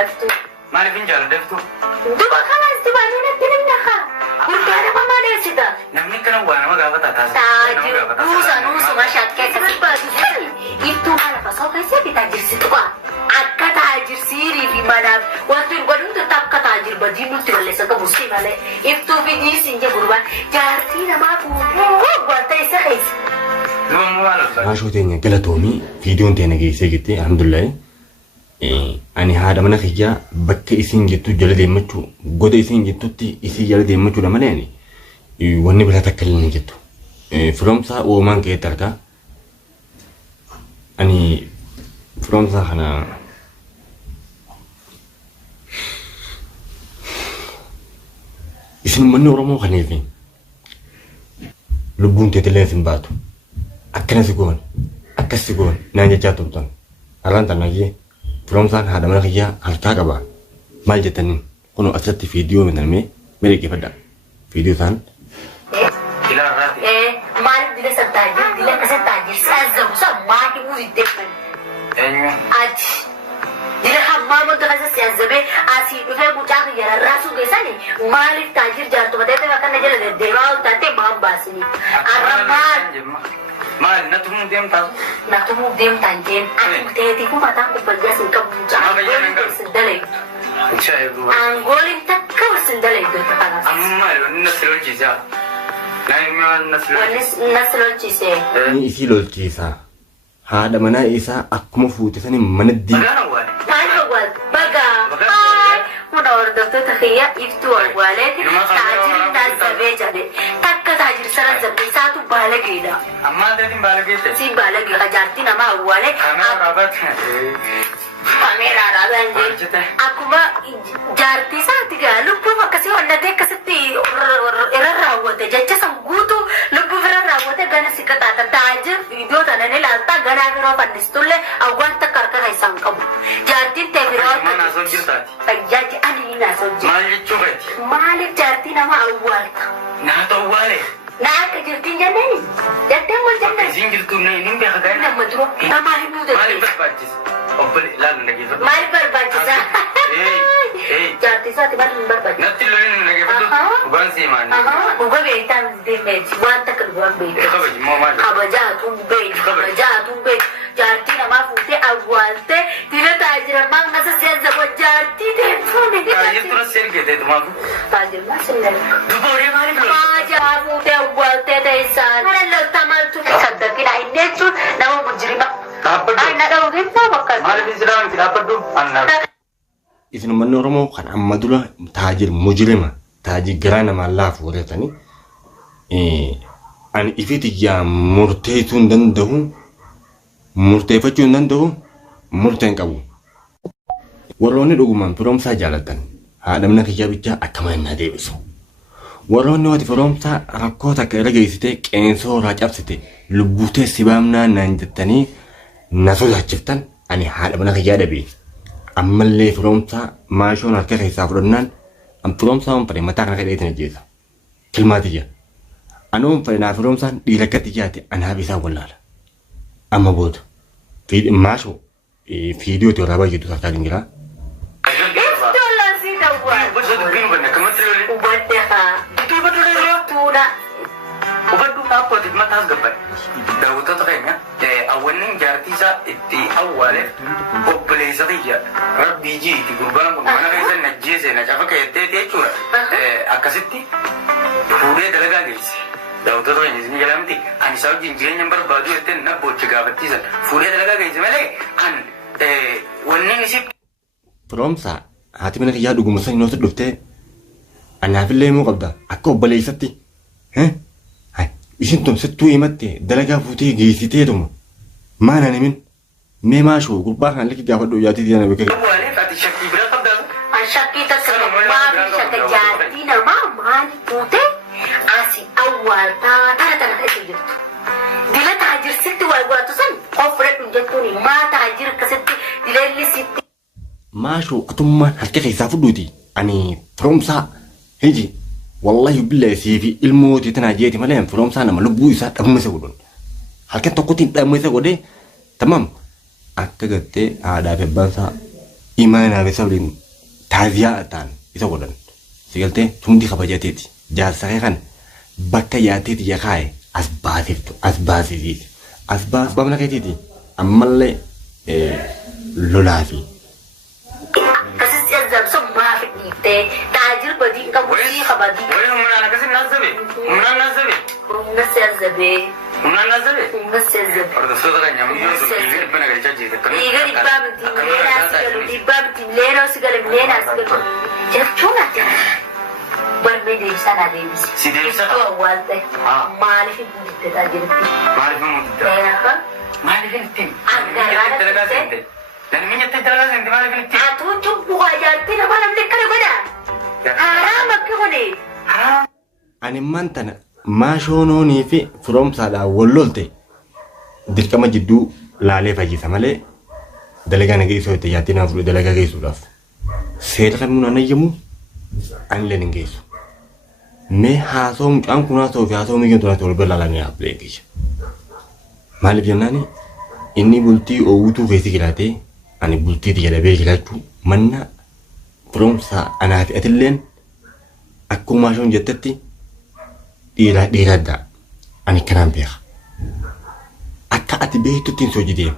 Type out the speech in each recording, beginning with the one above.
jaaltu. Maaliif hin jaaladdeeftu? Duba kanas duba nuna tinim naka. Kurtaana mama deessita. Namni kana waa nama gaafata taasisu. Taajir nuusa nuusuma shakkee sirrii baatu. Iftuu maala fasoo keessatti taajirsitu qaba. Akka taajir siirii fi manaaf wanti godhutu takka taajir badii nutti balleessa qabu si malee. Iftuu fi dhiirsi hin jedhu jaartii namaa fuudhee wanta isa keessa. Maashoo teenya galatoomii viidiyoon teenya geessee gittee alhamdulillah. Ani haadha mana kiyyaa bakka isin jettu jala deemmachuu goda isin jettutti isin jala deemmachuudha malee wanni biraa takka illee hin jettu. Firoomsaa uumamaan keessatti argaa. Ani firoomsaa kana isin manni Oromoo kaniif lubbuun teetillee isin baatu. Akkana si goon akkas si goon naan jechaa turtan. Arraan tannayyee firoomsaan haadha mana kiyyaa halkaa qaba. Maal jettaniin kunoo asirratti viidiyoo miidhamee miidhaggeeffadha. Viidiyoo isaan. Maaliif dila sattaajir dila kasattaajir saazzabu sammaa himuu diddeeffan. Ati dila hammaa wanta kasa siyaazabee asii dhufee mucaa kiyya rarraasuu keessani maaliif taajir jaartuma ta'e bakka na jala deddeebaa ol taatee maan baasini. Arramaan. Maal natumuu deemtaa? Natumuu deemtaan jeen ati ta'eetii kun mataan kubbajjaa sin qabu mucaa. Aangooliin sin dalaytu. Aangooliin takka sin dalaytu itti kanaas. Amma wanni nasi lolchiisaa. Wanni nasi lolchiisee. Ni isii lolchiisaa. Haadha manaa isaa akkuma fuute sanii mana diin. Maal awwaal bagaa. Muna hordoftoota kiyya iftuu awwaaleeti taajirri taasisabee jedhe takka taajirri sana zabee isaatu baalageedha. Ammaa deetiin baalageette? Si baalagee jaartii nama awwaale. Kameeraa raabaan akkuma jaartii isaati gaa lubbuuf akkasii onnatee akkasitti irra raawwate jecha san guutuu lubbuuf irra raawwate gana si qixaata taajir viidiyoo tana ni ilaaltaa ganaa biroo fannistullee awwaan takka harka keessaan qabu jaartiin ta'e biroo akka naasoo jirtaati. Fayyaati ani naasoo jirta. Maal jechuu feeti? Maaliif jaartii nama awwaalta? Naata awwaale. Naa akka jirtiin jennani jaddeen wal jennani. Isin jirtu ni beeka gaarii. Nama dura namaa himuu dandeenye. Maaliif barbaachisa? Obbole ilaalu dhageeffatu. Maaliif barbaachisa? Jaartii isaati maaliif hin barbaachisa? Natti lolin hin dhageeffatu. Dhugaan seemaani. Dhuga beektaan deemeeti waan takka dhugaan beektu. Kabaji moo maali? Kabajaatuun beektu. Kabajaatuun beektu. Jaartii namaa fuutee awwaaltee dina taajira maqnasa siyaasa jaartii deemtuun. Taajirtu na sergete dumaafu. Taajirma sinna. Dubooree maaliif lolta? Maajaa fuutee awwaaltee ta'isaan. Mana lolta maaltu saddaqina inni jechuun nama mujjirima. Dhaabbadhu. Ay na dhawuufin bakka. Maaliif islaamti dhaabbadhu? Annaa. Isin manni Oromoo kan amma dura taajir mujrima taajir garaa namaan laafu warreetanii ani ifiti yaa murteessuu hin danda'u murteeffachuu hin danda'u murteen qabu. Warroonni dhugumaan firoomsaa jaalatan haadha mana kiyyaa bichaa akkama hin deebisu. Warroonni wati firoomsaa rakkoo takka irra geessitee qeensoo irraa cabsite lubbuutee si baamnaa naan jettanii na sodaachiftan ani haadha mana kiyyaa dhabee. Ammallee firoomsaa maashoon harka keessaa fudhannaan an firoomsaa on fadhe mataa kana kadheetin ajjeesa. Kilmaatiyya. Anoon fadhe naa firoomsaan dhiira akkatti jaate anaaf isaa wallaala. Amma booda maashoo viidiyoo waraabaa jirtu sarkaa dingiraa. Daawwattoota keenya awwannin jaartii isaa itti awwaaleef obboleessa kiyya rabbii jiiti gurbaan kun mana keessa na jeese na cafa keetteeti jechuudha. Akkasitti fuudhee dalagaa geesse. Daawwattoota keenya isin jedhamti ani isaa wajjin jireenya hin barbaadu jettee na boochi gaafattiisan fuudhee dalagaa geesse malee an wannin isii. Firoomsaa haati mana kiyyaa dhuguma sanii nooti dhuftee anaafillee immoo qabda akka obboleessatti. Isin tumsattuu himatte dalagaa fuutee geessitee tuma maana nimin mee maashoo gurbaa kan likki gaafadhu yaati diina beekee. Ati shakkii bira qabdaa? An shakkii takka maaf shakka jaartii namaa maali fuutee asi awwaaltaa tana keessa jirtu. Dila taajirsitti wal godhatu san of fudhadhu jettuuni maa taajir akkasitti dileellisitti. Maashoo atummaan harka keessaa fudhuuti ani firoomsaa hiji. Wallahi billahi siifi ilmooti tana jeeti malee firoomsaa nama lubbuu isaa dhabuma isa godhun. Halkan tokkotiin dhabuma isa godhee tamam akka gattee haadhaa fi abbaan isaa imaanaa fi sabliin taaziyaa ta'an isa godhan sigaltee hundi kabajateeti jaarsaqee kana bakka yaateeti yakaaye as baasisiiti as baafna keetiiti ammallee lolaa fi akkasitti azabsa maafi dhiiftee taajir badii qabu sii qabadii humnaan akkasii naazzabe humnaan naazzabe humna si azabee humnaan naazzabe humna si azabee hordoftoota keenya ammayyoon sun dhiiga dhibba nagarichaa jiite dhiiga dhibbaa miti leenaa si galu dhibbaa miti leenoo si galu leenaa si galu jechuun ati barmee deebisaa naa deebisi Si deebisa? Iddoo awwaal ta'e maaliif hin buutte taajiritti maaliif mudda maaliif hin ittiin dalagaa seente namni jettee dalagaa seente maaliif hin ittiin atuu cubbuu ajaa'ibti nama namni akkana godha haraam akka godhe ani mantana maashoonoonii fi firoomsaadhaan wal lolte dirqama jidduu laalee fayyisa malee dalagaa nageessoo itti yaatti naaf fudhe dalagaa geessuudhaaf seera kamiin waan ayyamu ani leen hin geessu mee haasoo mucaan kun haasoo fi haasoo miyyoo tunaatti wal bira laalanii haaplee geesha maaliif jennaani inni bultii oowwituu keessi jiraatee ani bultiiti jedhabee jiraachuu manna firoomsaa anaa fi atilleen akkuma maashoon jettetti dhiira addaa ani kanaan beeka akka ati beektutti hin soojii deemu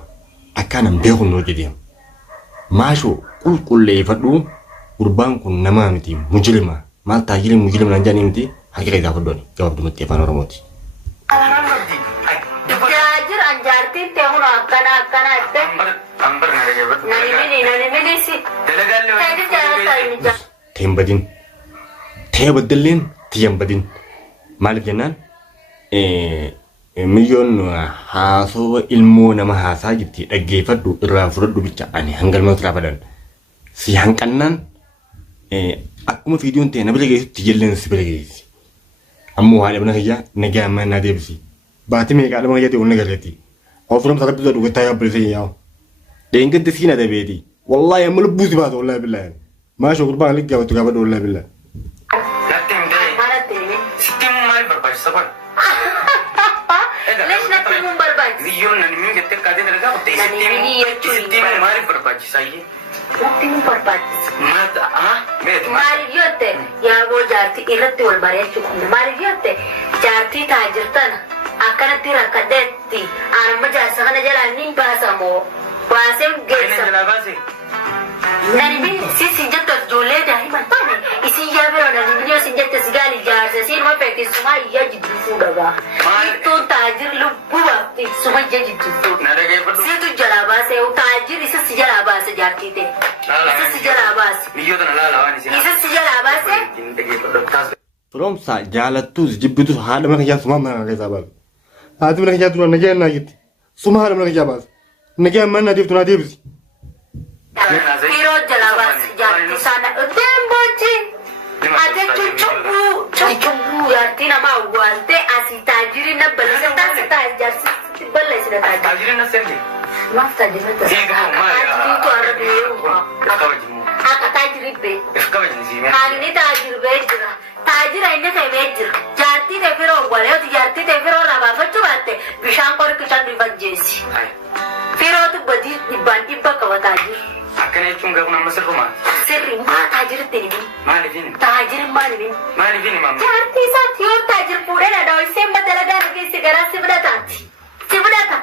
akka anan beeku hin hojii deemu maashoo qulqulleeffadhu gurbaan kun namaa miti mujilima maal taajilin mujilima nan jaanii miti hakika isaa fuddooni gabaabdumatti afaan oromooti. Taajir anjaartiin ta'e kun akkana itti ambar na dhaggeeffadhu nani minisi dalagaallee taajir jaalata inni jaa Ta'een badin ta'ee baddalleen tiyyan badin maaliif jennaan miyyoon haasoo ilmoo nama haasaa jirti dhaggeeffadhu irraa fudhadhu bicha ani hangalma irraa badan si hanqannaan akkuma fiidiyoon ta'e na bira geessutti jalleen si bira geessi ammoo haadha mana kiyyaa nagaa ammaa naa deebisi baati meeqaa dhama kiyyaa ta'e onna garreetti ofuram sarabbi zaa dhugataa yaa bilisa yaa'u dheengadde siina dabeeti wallaahi amma lubbuu si baata wallaahi billaahi maashoo gurbaan alikki gaafatu gaafadhu wallaahi billaahi. natti hin ta'e maalatti himi sittiin maaliif barbaachisa kun lees natti himuun barbaachisa biyyoon nani min jettee kaatee dalagaa kutte sittiin maaliif barbaachisa iyyee natti himuun barbaachisa maata meetu maaliif yoo ta'e yaaboo jaartii irratti wal bareechuu qabna maaliif yoo ta'e jaartii taajirtana akkanatti rakkadheetti aanamma jaarsa kana jalaa ni baasamoo baaseen geessa jalaa baase nani si jetta ijoollee daa'iman taane isin yaa biroo nani biyyo si jetta si gaali jaarsa siin ma beekisumaa iyya jiddisuu dhagaa ittuun taajir lubbuu baafti suma iyya jiddisuu na dhaggeeffadhu siitu jalaa baase taajir isa si jalaa baase jaartii ta'e isa si jalaa baase biyyoota na laalaa waan isin isa si jalaa baase dhaggeeffadhu Firoomsaa jaalattus jibbitus haadha mana kiyyaa sumaa mana keessaa baasu. Haati mana kiyyaa turaan nagaa naa gitti. Suma haadha mana kiyyaa baasu. Nagaa mana naa deebtu naa deebisi. Firoo jalaa baase jaartii sana deembochi ate cubbuu jaartii nama awwaalte asii taajiri na balleessa taasisa jaarsi balleessina taajiri. Taajiriin na seente Maaf taajirri taasisa. Eegamu maali? Taajiriitu arra beeku. kabajimu Akka taajiri bee. kabajni siimee Haalli taajiri bee jira. Taajira inni ta'e bee jira. Jaartii ta'e firoo awwaaleetu jaartii ta'e firoo rabaafachuu baatte bishaan qorqishaan ni fajjeessi. Firootu badii dhibbaan dhibba qaba taajiri. akkana jechuun gaafa nama sirrumaati Sirri maa taajiritti ni bee. maaliifin Taajiri maaliin? maaliifin mamma Jaartii isaatti yoo taajir fuudhee na dho'isee dalagaa dhageesse garaa si fudhataati. Si fudhata.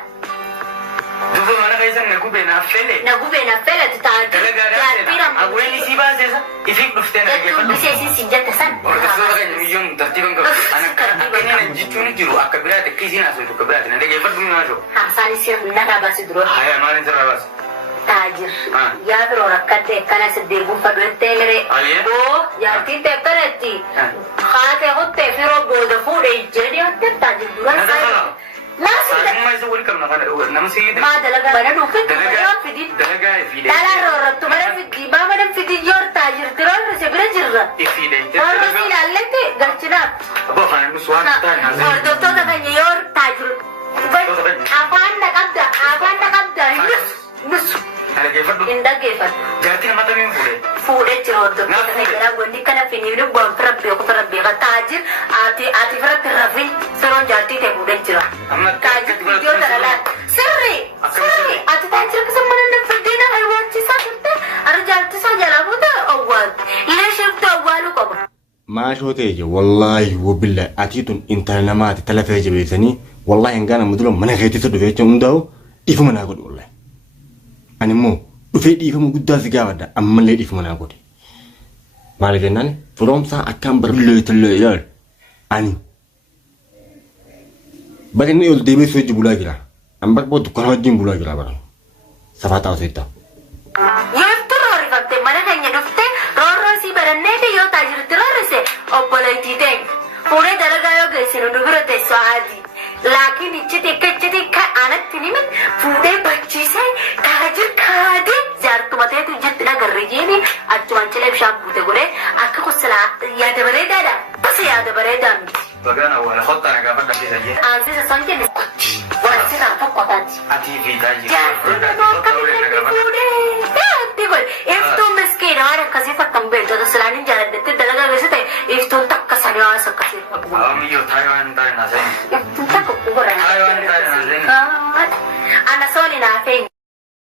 duuba mana keessan na gubee naaf fele Na gubee na felatu taajir. dalagaadhaan Jaartii seena rambu. abuleen isii baaseesa ifiif dhuftee na Jechuun dhaggeeffadhu bisee isin sin jette san. hordoftoota keenya biyyoon tartiiban qabu ana akka inni na jechuun jiru akka biraati akka isiin haasawatu akka biraati na dhaggeeffadhu ni haasa'u Haasaan isin narraa baasi dura. haya maalin sirraa baase Taajir. Yaa biroo rakkate akkana siddeeguun fadhuettee miree. Ayyee. Boo jaartiin ta'e akkanatti. Haatee hottee firoo booda fuudhee jedhee hottee taajir dura na dagala Laasuu saasummaa isa wali qabna nama sii maa dalagaa bana dhuunfatti dalagaa bana fidin. dalagaa ifiidhe Dhalaa roorrattu mana fidii baa mana fidii yoo taajirti roorri si bira jirra. ifiidhe Roorri si ilaalletti galchinaaf. abbaa afaan nus waan ta'an Hordoftoota keenya yoo taajiru. Afaan na qabda. Nus. na dhaggeeffadhu Hin dhaggeeffatu. jaartii nama tamiin fuudhe Fuudhee jira hordoftoota keenya wanti kana finiin bu'aan fira beeku taajir ati firatti rafin siroon jaartii ta'e fuudhee jira. amma Taajir viidiyoo dhala laata. Sirri. Ati taajir akkasuma mana fidee na hawwachiisaa turte. Ara jaartisaa jalaa fuute awwaal. Illee shiftu awwaaluu qaba. Maashoo ta'e je wallaahi wabillahi atiitun intala namaati talafee jabeessanii wallaahi hangana mudura mana keettisa dhufee jecha hundaa'u dhiifama naa godhe wallaahi. Ani immoo dhufee dhiifama guddaa si gaafadha ammallee dhiifama naa godhe. Maaliif jennaan firoomsaa akkaan barullee tallee ilaal ani. Bakka inni ol deebee sojji bulaa jira. An bakka booda dukkana wajjin bulaa jira bara. Safaa taa'u seetta. Yooftu roorrifatte mana keenya dhufte roorroo sii barannee fi yoo taajirti roorrise obboleettii teenya. Fuudhee dalagaa yoo geessinu nu bira teessoo haati. Laakiin ichiti kan anatti nimin fuudhee bachiisee taajir kaadee jaartumateetu ijatti nagarre jeeni achumaan cilee bishaan buute godhee akka kusalaa yaada bareedaadha. Basa yaada bareedaa miti. Bagana wala khotta na gafadha fi sajje. Aansisa son jenne kochi. Wanti naa tokkotaati. Ati fi taji. Jaartii fuudhee yaaddi godhe. Iftuun miskiina waan akkasii fakkan beeltota silaaniin jaaladdetti dalagaa geessite iftuun takka sanii waan akkasii fakkan. Amiyyo Taiwan tayo na sen. Iftuun takka kubura. Taiwan tayo na sen. Ana sooni naa feenya.